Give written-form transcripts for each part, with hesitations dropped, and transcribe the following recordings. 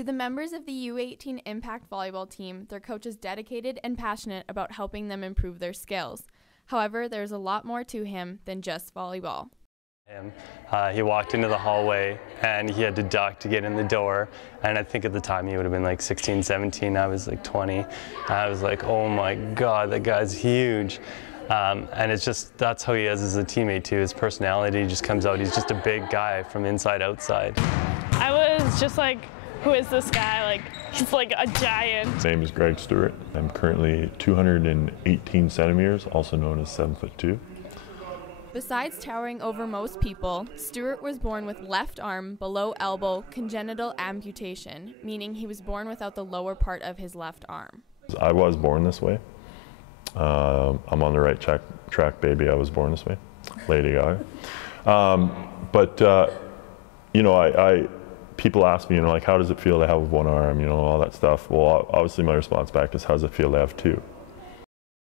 To the members of the U18 Impact volleyball team, their coach is dedicated and passionate about helping them improve their skills. However, there's a lot more to him than just volleyball. He walked into the hallway and he had to duck to get in the door, and I think at the time he would have been like 16, 17, I was like 20. I was like, oh my God, that guy's huge. And it's just, that's how he is as a teammate too. His personality just comes out. He's just a big guy from inside outside. I was just like, who is this guy? Like, he's like a giant. His name is Greg Stewart. I'm currently 218 centimeters, also known as 7'2". Besides towering over most people, Stewart was born with left arm below elbow congenital amputation, meaning he was born without the lower part of his left arm. I was born this way. I'm on the right track, baby. I was born this way. Lady Gaga. You know, people ask me, you know, like, how does it feel to have one arm, you know, all that stuff. Well, obviously my response back is, how does it feel to have two?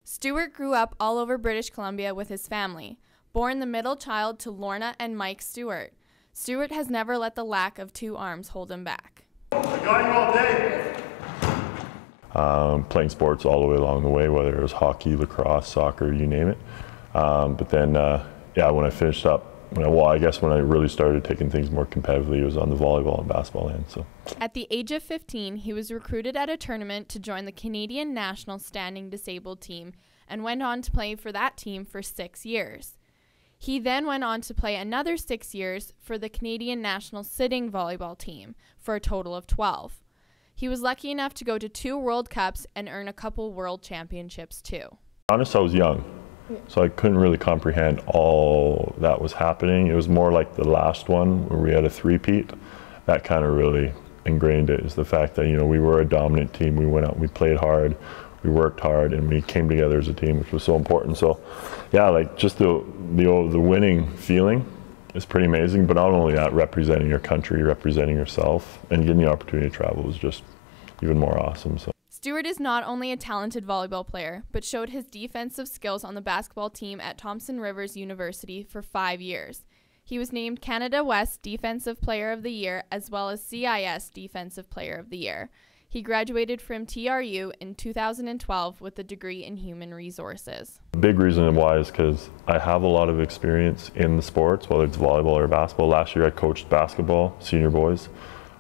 Stewart grew up all over British Columbia with his family. Born the middle child to Lorna and Mike Stewart, Stewart has never let the lack of two arms hold him back. I got you all day. Playing sports all the way along the way, whether it was hockey, lacrosse, soccer, you name it. But then, yeah, when I finished up, well, I guess when I really started taking things more competitively, it was on the volleyball and basketball end. So, at the age of 15, he was recruited at a tournament to join the Canadian national standing disabled team and went on to play for that team for 6 years. He then went on to play another 6 years for the Canadian national sitting volleyball team for a total of 12. He was lucky enough to go to 2 World Cups and earn a couple World Championships too. Honest, I was young. So I couldn't really comprehend all that was happening. It was more like the last one where we had a three-peat. That kind of really ingrained it, is the fact that, you know, we were a dominant team. We went out, we played hard, we worked hard, and we came together as a team, which was so important. So yeah, like just the winning feeling is pretty amazing, but not only that, representing your country, representing yourself, and getting the opportunity to travel was just even more awesome. So. Stewart is not only a talented volleyball player, but showed his defensive skills on the basketball team at Thompson Rivers University for 5 years. He was named Canada West Defensive Player of the Year as well as CIS Defensive Player of the Year. He graduated from TRU in 2012 with a degree in Human Resources. The big reason why is because I have a lot of experience in the sports, whether it's volleyball or basketball. Last year I coached basketball, senior boys,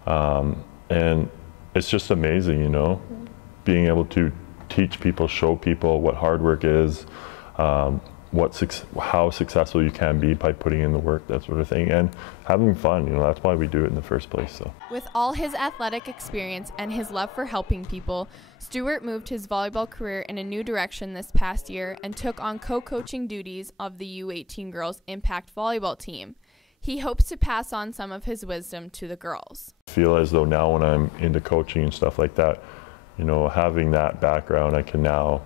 and it's just amazing, you know, being able to teach people, show people what hard work is, how successful you can be by putting in the work, that sort of thing, and having fun. You know, that's why we do it in the first place. So. With all his athletic experience and his love for helping people, Stewart moved his volleyball career in a new direction this past year and took on co-coaching duties of the U18 girls Impact volleyball team. He hopes to pass on some of his wisdom to the girls. I feel as though now when I'm into coaching and stuff like that, you know, having that background, I can now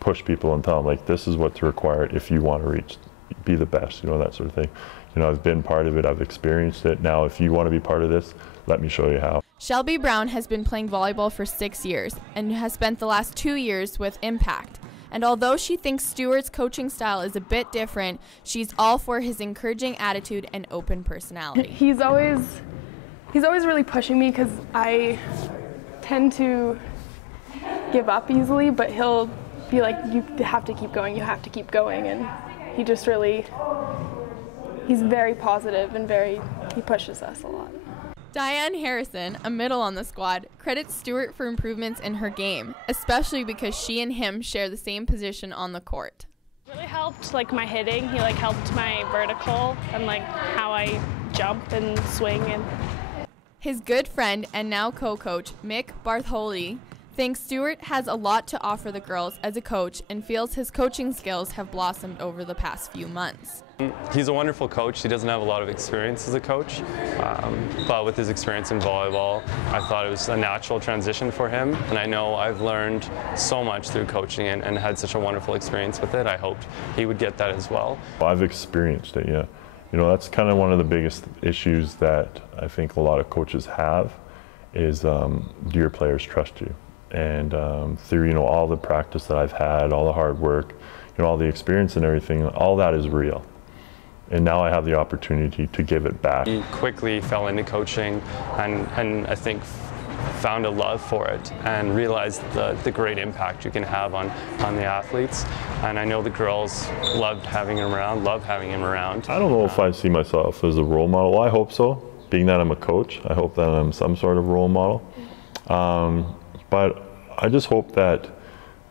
push people and tell them, like, this is what's required if you want to be the best, you know, that sort of thing. You know, I've been part of it, I've experienced it. Now, if you want to be part of this, let me show you how. Shelby Brown has been playing volleyball for 6 years and has spent the last 2 years with Impact. And although she thinks Stewart's coaching style is a bit different, she's all for his encouraging attitude and open personality. He's always really pushing me because I tend to give up easily, but he'll be like, you have to keep going, you have to keep going, and he just really, he's very positive and he pushes us a lot. Diane Harrison, a middle on the squad, credits Stewart for improvements in her game, especially because she and him share the same position on the court. It really helped, like, my hitting. He, like, helped my vertical and, like, how I jump and swing. And his good friend and now co-coach, Mick Bartholdi, thinks Stewart has a lot to offer the girls as a coach and feels his coaching skills have blossomed over the past few months. He's a wonderful coach. He doesn't have a lot of experience as a coach, but with his experience in volleyball, I thought it was a natural transition for him, and I know I've learned so much through coaching and had such a wonderful experience with it. I hoped he would get that as well. I've experienced it, yeah. You know, that's kind of one of the biggest issues that I think a lot of coaches have is, do your players trust you? And through, you know, all the practice that I've had, all the hard work, you know, all the experience and everything, all that is real. And now I have the opportunity to give it back. He quickly fell into coaching, and I think found a love for it and realized the great impact you can have on the athletes. And I know the girls loved having him around, love having him around. I don't know if I see myself as a role model. Well, I hope so. Being that I'm a coach, I hope that I'm some sort of role model. But I just hope that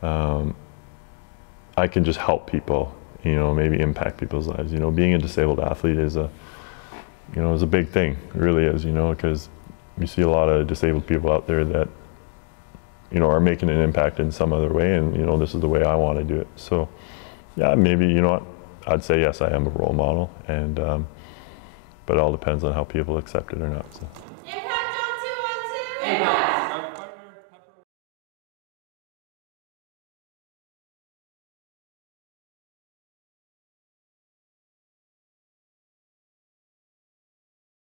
I can just help people, you know, maybe impact people's lives. You know, being a disabled athlete is a big thing, it really is, you know, because you see a lot of disabled people out there that, you know, are making an impact in some other way, and, you know, this is the way I want to do it. So, yeah, maybe, you know what, I'd say yes, I am a role model, and but it all depends on how people accept it or not. So. Impact on 2-on-2! Impact!